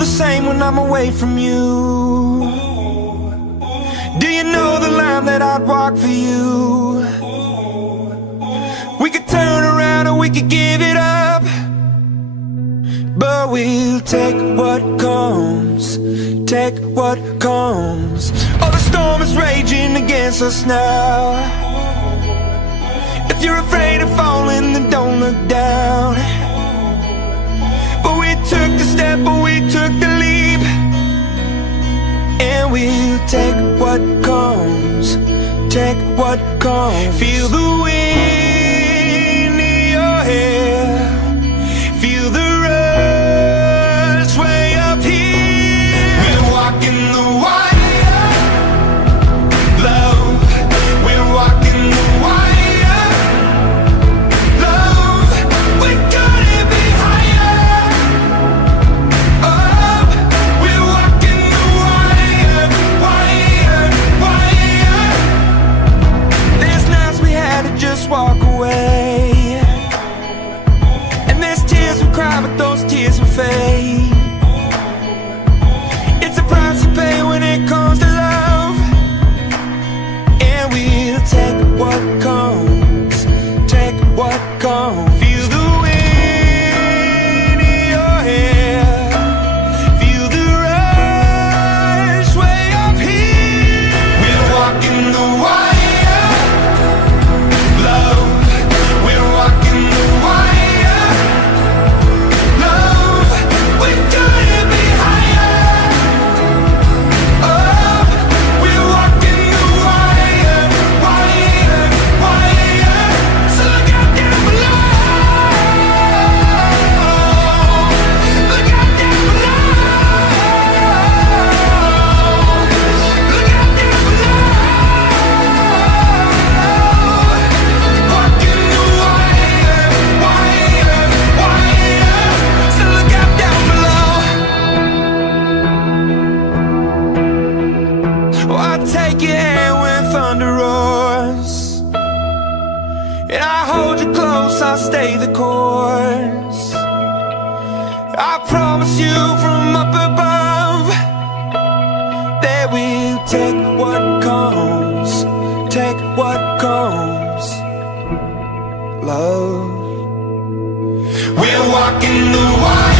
the same when I'm away from you? Do you know the line that I'd walk for you? We could turn around or we could give it up, but we'll take what comes, take what comes. Oh, the storm is raging against us now. If you're afraid of falling, then don't look down. But we took the step, but we took the leap, and we'll take what comes, take what comes. Feel the wind in your hair, feel the rush way up here. We're walking the wire, love. We're walking the wire, love. We're gonna be higher, up. We're walking the wire, wire, wire. There's nights we had to just walk away, and there's tears we cry, but those tears will fade. It's a price you pay when it comes to love, and we'll take what comes, take what comes. Feel the wind in your hair, feel the rush way up here. We're walking the wire, love. We're walking the wire, love. We're gonna be higher, up. We're walking the wire, wire, wire. So look out down below, look out down below, look out down below. Walking the wire, wire, wire. So look out down below. Oh, I take your hand when thunder roars, and I hold you close, I'll stay the course. I promise you from up above that we'll take what comes, take what comes, love. We're walking the wire.